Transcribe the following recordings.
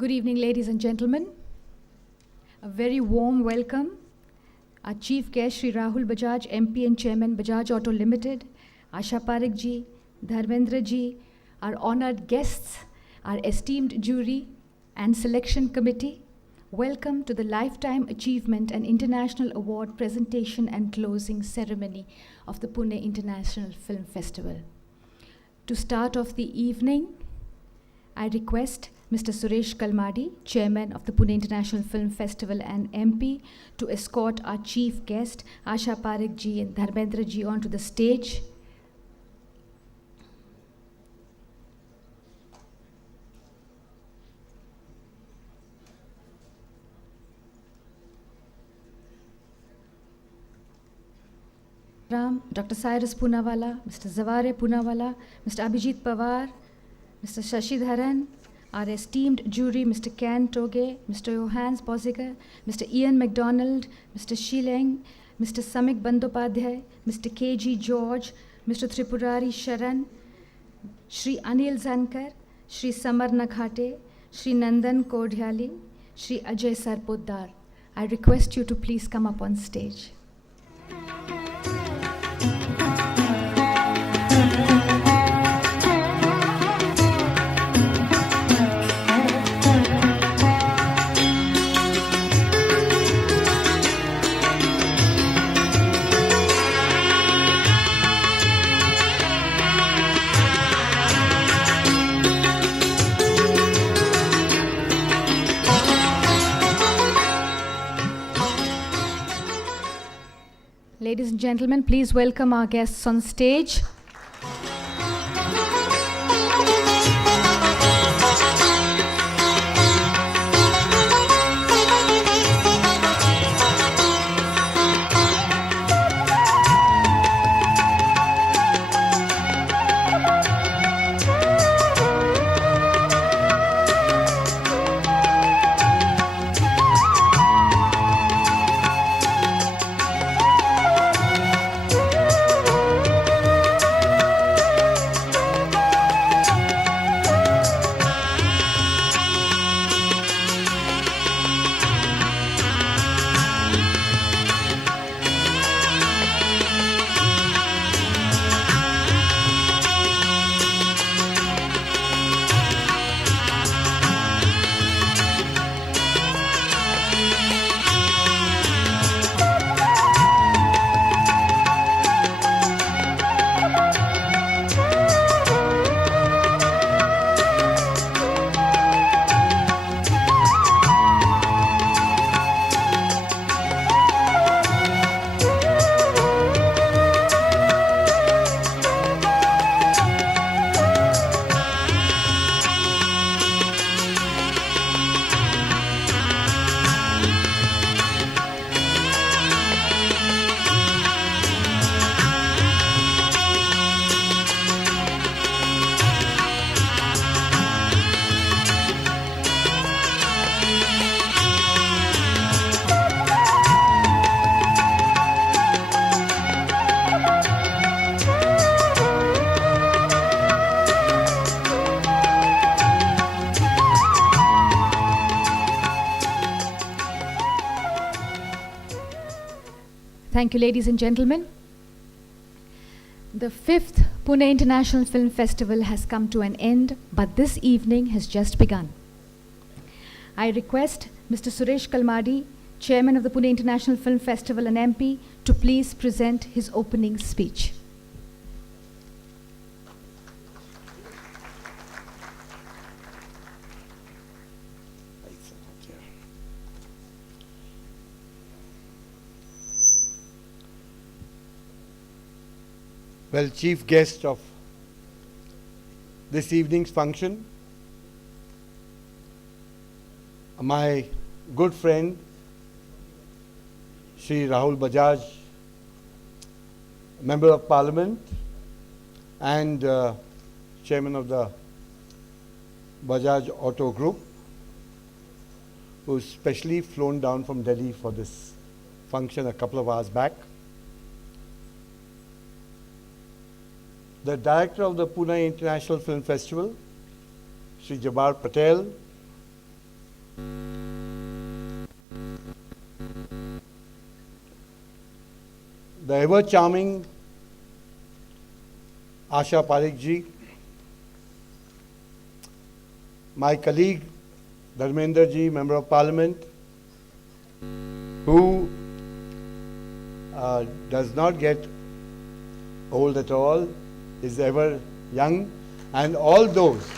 Good evening, ladies and gentlemen. A very warm welcome. Our chief guest, Shri Rahul Bajaj, MP and Chairman, Bajaj Auto Limited, Asha Parekh ji, Dharmendra ji, our honored guests, our esteemed jury and selection committee. Welcome to the Lifetime Achievement and International Award presentation and closing ceremony of the Pune International Film Festival. To start off the evening, I request Mr. Suresh Kalmadi, Chairman of the Pune International Film Festival and MP, to escort our chief guest, Asha Parekh ji and Dharmendra ji, onto the stage. Dr. Cyrus Poonawalla, Mr. Zaware Poonawalla, Mr. Abhijit Pawar, Mr. Shashidharan, our esteemed jury, Mr. Ken Toge, Mr. Johannes Boziger, Mr. Ian MacDonald, Mr. Shileng, Mr. Samik Bandopadhyay, Mr. K.G. George, Mr. Tripurari Sharan, Shri Anil Zankar, Shri Samar Naghate, Shri Nandan Kodhyali, Shri Ajay Sarpoddar. I request you to please come up on stage. Ladies and gentlemen, please welcome our guests on stage. Thank you, ladies and gentlemen. The 5th Pune International Film Festival has come to an end, but this evening has just begun. I request Mr. Suresh Kalmadi, Chairman of the Pune International Film Festival and MP, to please present his opening speech. Well, chief guest of this evening's function, my good friend, Shri Rahul Bajaj, Member of Parliament and Chairman of the Bajaj Auto Group, who's specially flown down from Delhi for this function a couple of hours back. The director of the Pune International Film Festival, Shri Jabbar Patel, The ever charming Asha Parekh ji, my colleague Dharmendra ji, Member of Parliament, who does not get old at all, is ever young, and all those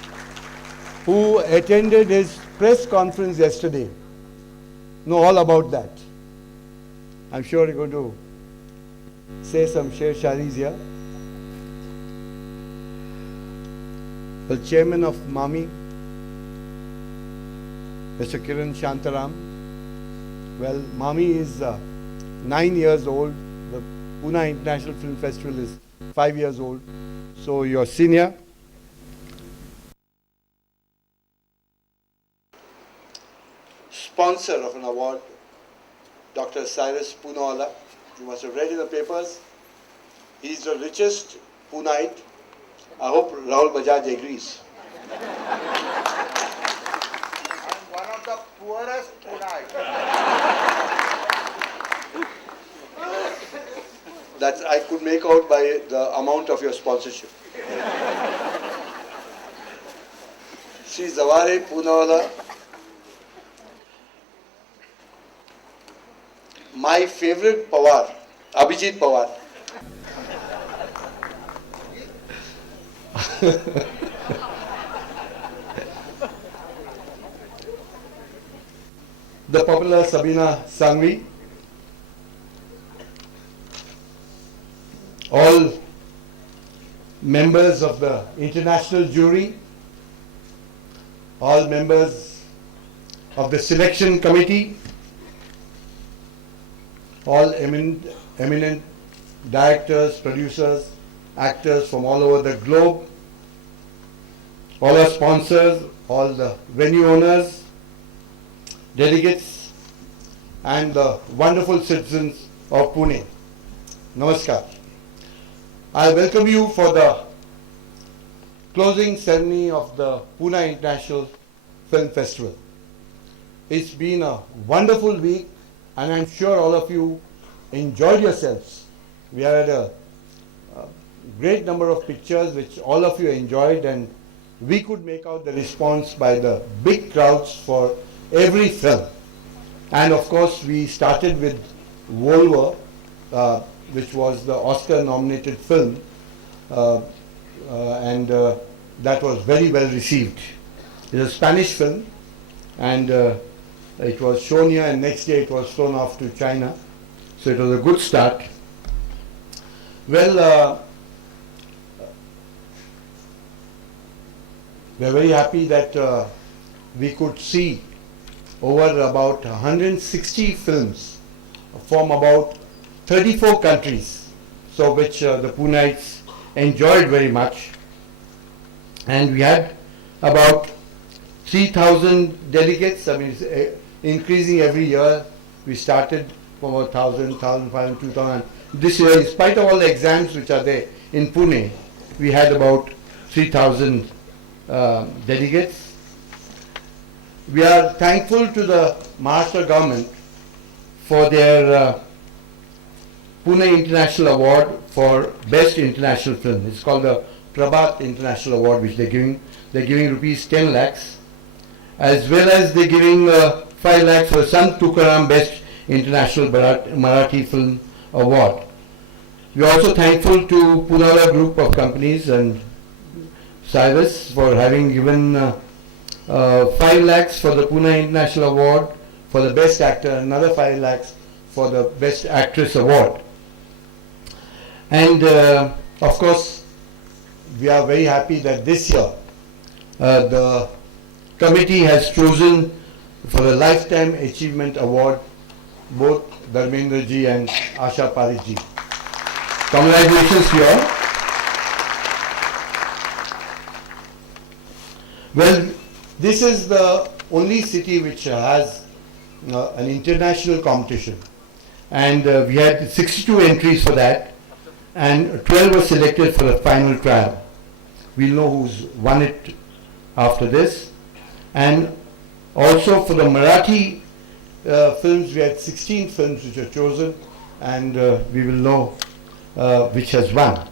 who attended his press conference yesterday know all about that. I'm sure you're going to say some sher sharis here. The chairman of MAMI, Mr. Kiran Shantaram. Well, MAMI is 9 years old. The Pune International Film Festival is 5 years old. So you're senior. Sponsor of an award, Dr. Cyrus Poonawalla. You must have read in the papers. He's the richest Puneite. I hope Rahul Bajaj agrees. I'm one of the poorest Puneites. That I could make out by the amount of your sponsorship. Sri Zaware Poonawalla. My favorite Pawar, Abhijit Pawar. The popular Sabina Sangvi. All members of the international jury, all members of the selection committee, all eminent directors, producers, actors from all over the globe, all our sponsors, all the venue owners, delegates, and the wonderful citizens of Pune. Namaskar. I welcome you for the closing ceremony of the Pune International Film Festival. It's been a wonderful week, and I'm sure all of you enjoyed yourselves. We had a great number of pictures which all of you enjoyed, and we could make out the response by the big crowds for every film. And of course, we started with Volvo, which was the Oscar-nominated film, and that was very well received. It's a Spanish film, and it was shown here, and next year it was flown off to China. So it was a good start. Well, we're very happy that we could see over about 160 films from about 34 countries, so which the Puneites enjoyed very much. And we had about 3,000 delegates. I mean, it's increasing every year. We started from about 1,000, 1,500, 2,000. This year, in spite of all the exams which are there in Pune, we had about 3,000 delegates. We are thankful to the Maharashtra government for their Pune International Award for Best International Film. It's called the Prabhat International Award, which they're giving. They're giving rupees 10 lakhs, as well as they're giving 5 lakhs for Sant Tukaram Best International Marathi Film Award. We are also thankful to Poonawalla Group of Companies and Cyrus for having given 5 lakhs for the Pune International Award for the Best Actor, another 5 lakhs for the Best Actress Award. And of course, we are very happy that this year the committee has chosen for the Lifetime Achievement Award both Dharmendra ji and Asha Parekh ji. Congratulations to you all. Well, this is the only city which has an international competition, and we had 62 entries for that, and 12 were selected for the final trial. We'll know who's won it after this, and Also for the Marathi films, we had 16 films which were chosen, and we will know which has won.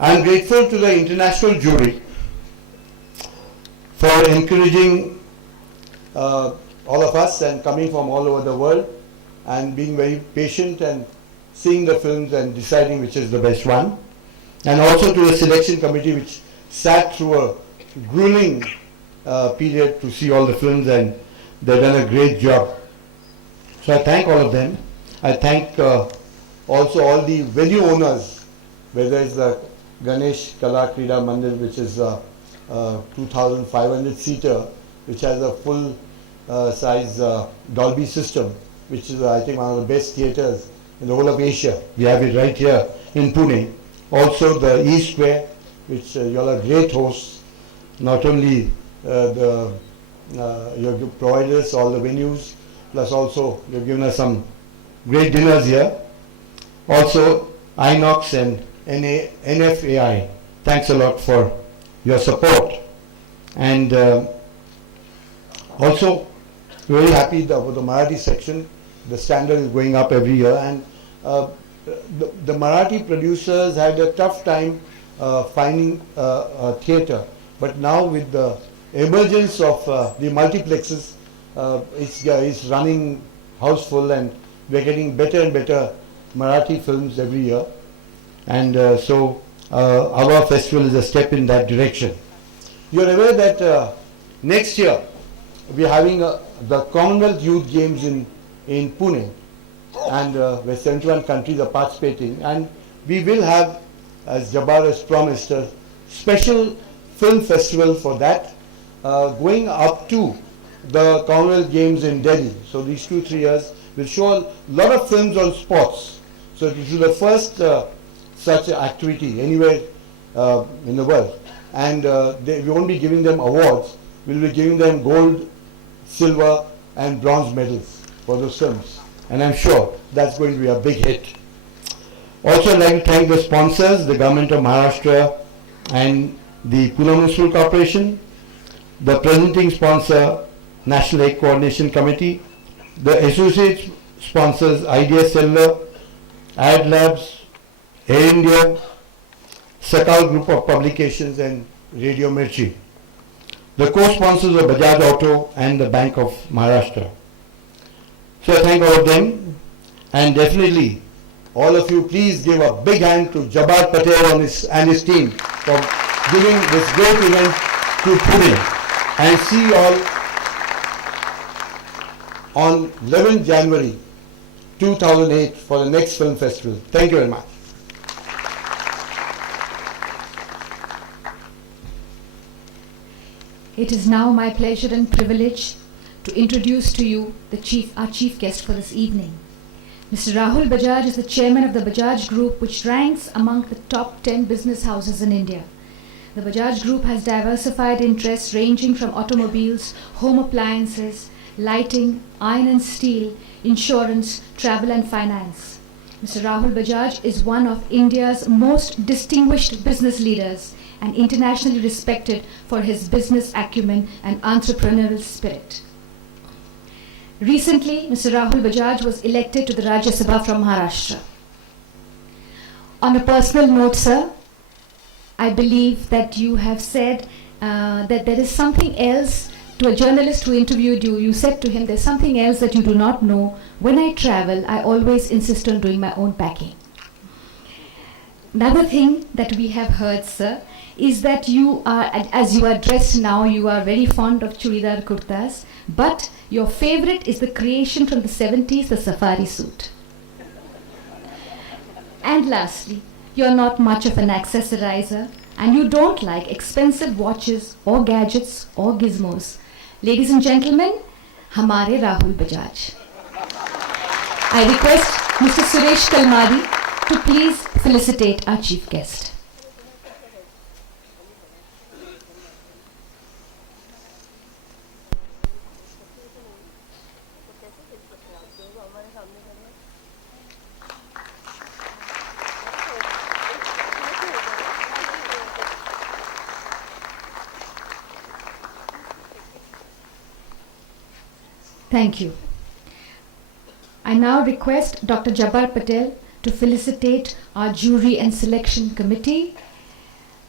I am grateful to the international jury for encouraging all of us and coming from all over the world and being very patient and seeing the films and deciding which is the best one. And also to the selection committee, which sat through a grueling period to see all the films, and they've done a great job. So I thank all of them. I thank also all the venue owners, whether it's the Ganesh Kala Krida Mandir, which is a 2,500 seater, which has a full size Dolby system, which is I think one of the best theatres in the whole of Asia. We have it right here in Pune. Also the East Square, which you all are great hosts. Not only you have provided us all the venues, plus also you have given us some great dinners here. Also Inox and NFAI, thanks a lot for your support. And also very happy about the Marathi section. The standard is going up every year, and the Marathi producers had a tough time finding a theatre. But now with the emergence of the multiplexes, it's running houseful, and we're getting better and better Marathi films every year. And so our festival is a step in that direction. You're aware that next year we're having the Commonwealth Youth Games in Pune, and where 71 countries are participating, and we will have, as Jabbar has promised, a special film festival for that, going up to the Commonwealth Games in Delhi. So these 2-3 years will show a lot of films on sports. So this is the first such activity anywhere in the world, and we won't be giving them awards. We'll be giving them gold, silver and bronze medals for those films, and I'm sure that's going to be a big hit. Also, I'd like to thank the sponsors, the Government of Maharashtra and the Pune Municipal Corporation, the presenting sponsor, National Egg Coordination Committee, the associate sponsors, Idea Cellular, Ad Labs, Air India, Sakal Group of Publications and Radio Mirchi. The co-sponsors are Bajaj Auto and the Bank of Maharashtra. So I thank all of them, and definitely all of you please give a big hand to Jabbar Patel and his team for giving this great event to Pune, and see you all on 11 January 2008 for the next film festival. Thank you very much. It is now my pleasure and privilege to introduce to you our chief guest for this evening. Mr. Rahul Bajaj is the chairman of the Bajaj Group, which ranks among the top 10 business houses in India. The Bajaj Group has diversified interests ranging from automobiles, home appliances, lighting, iron and steel, insurance, travel and finance. Mr. Rahul Bajaj is one of India's most distinguished business leaders and internationally respected for his business acumen and entrepreneurial spirit. Recently, Mr. Rahul Bajaj was elected to the Rajya Sabha from Maharashtra. On a personal note, sir, I believe that you have said that there is something else. To a journalist who interviewed you, you said to him, there's something else that you do not know. When I travel, I always insist on doing my own packing. Another thing that we have heard, sir, is that you are, as you are dressed now, you are very fond of churidar kurtas, but your favorite is the creation from the 70s, the safari suit. And lastly, you're not much of an accessorizer, and you don't like expensive watches or gadgets or gizmos. Ladies and gentlemen, Hamare Rahul Bajaj. I request Mr. Suresh Kalmadi to please felicitate our chief guest. Thank you. I now request Dr. Jabbar Patel to felicitate our jury and selection committee.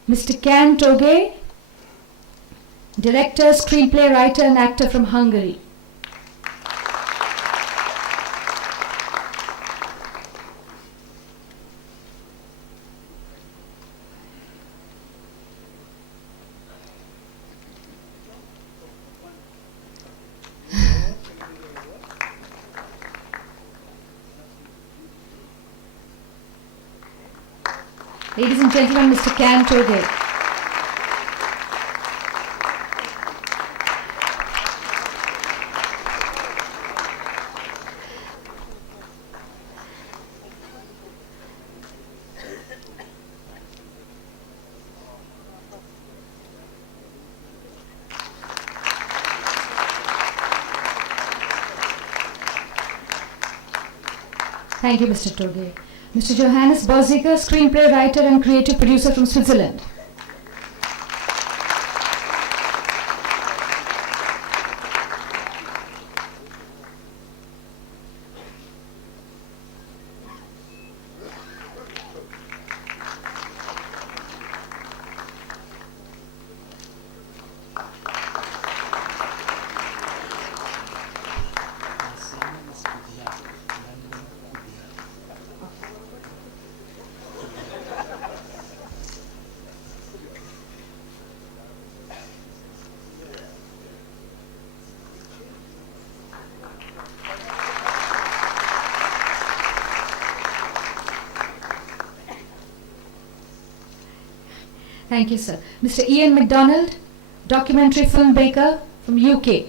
Mr. Can Toge, director, screenplay writer and actor from Hungary. Ladies and gentlemen, Mr. Can Toge. Thank you, Mr. Toge. Mr. Johannes Boziger, screenplay writer and creative producer from Switzerland. Thank you, sir. Mr. Ian MacDonald, documentary filmmaker from UK.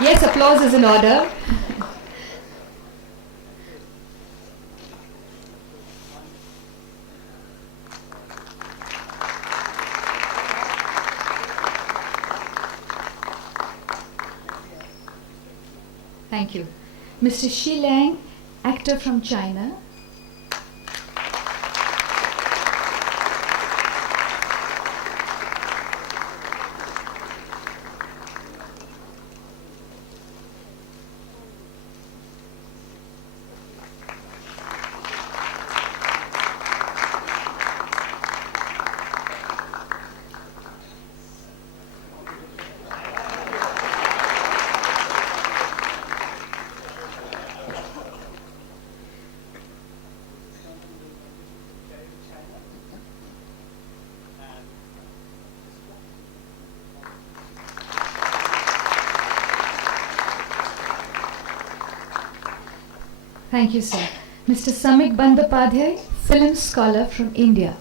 Yes, applause is in order. Thank you. Mr. Shi Lang, actor from China. Thank you, sir. Mr. Samik Bandopadhyay, film scholar from India.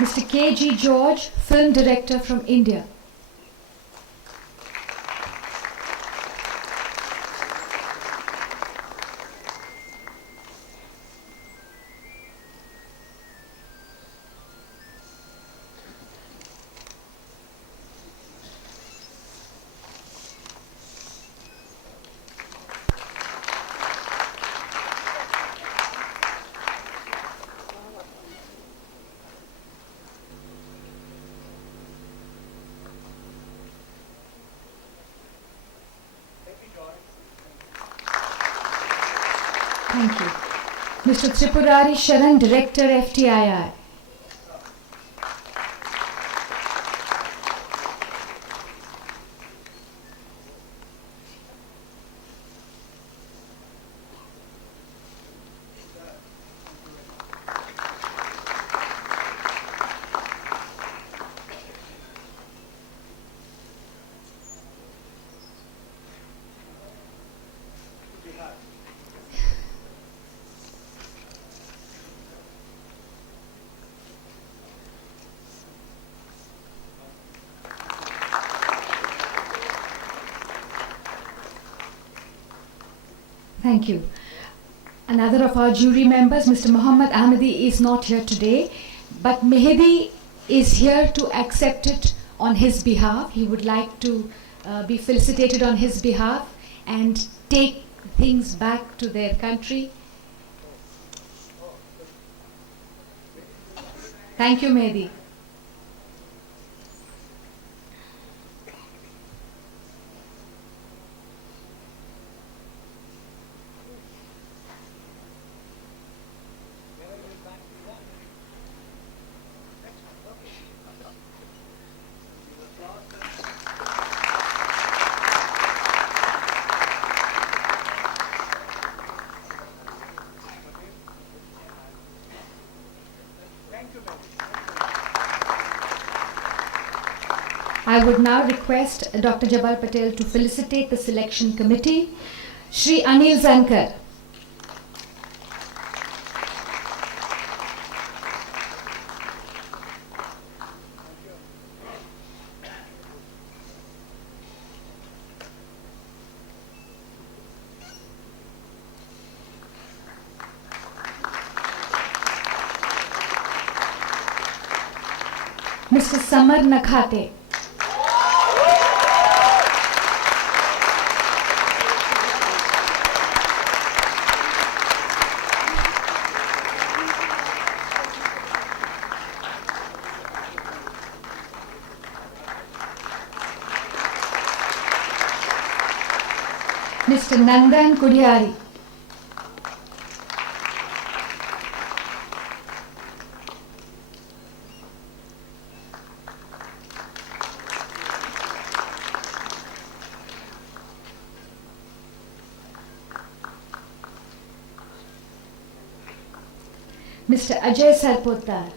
Mr. K.G. George, film director from India. Thank you. Mr. Tripurari Sharan, Director, FTII. Thank you. Another of our jury members, Mr. Muhammad Ahmadi, is not here today, but Mehdi is here to accept it on his behalf. He would like to be felicitated on his behalf and take things back to their country. Thank you, Mehdi. I would now request Dr. Jabal Patel to felicitate the selection committee. Shri Anil Zankar. Mr. Samar Nakhate. Mr. Nandan Kudiari. Mr. Ajay Sarpotar.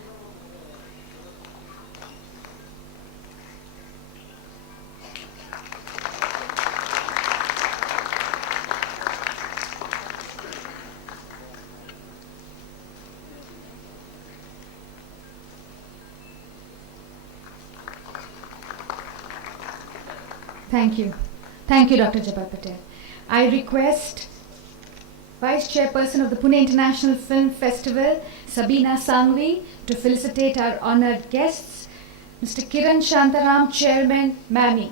Thank you. Thank you, Dr. Jabal Patel. I request Vice Chairperson of the Pune International Film Festival, Sabina Sangvi, to felicitate our honored guests. Mr. Kiran Shantaram, Chairman, MAMI.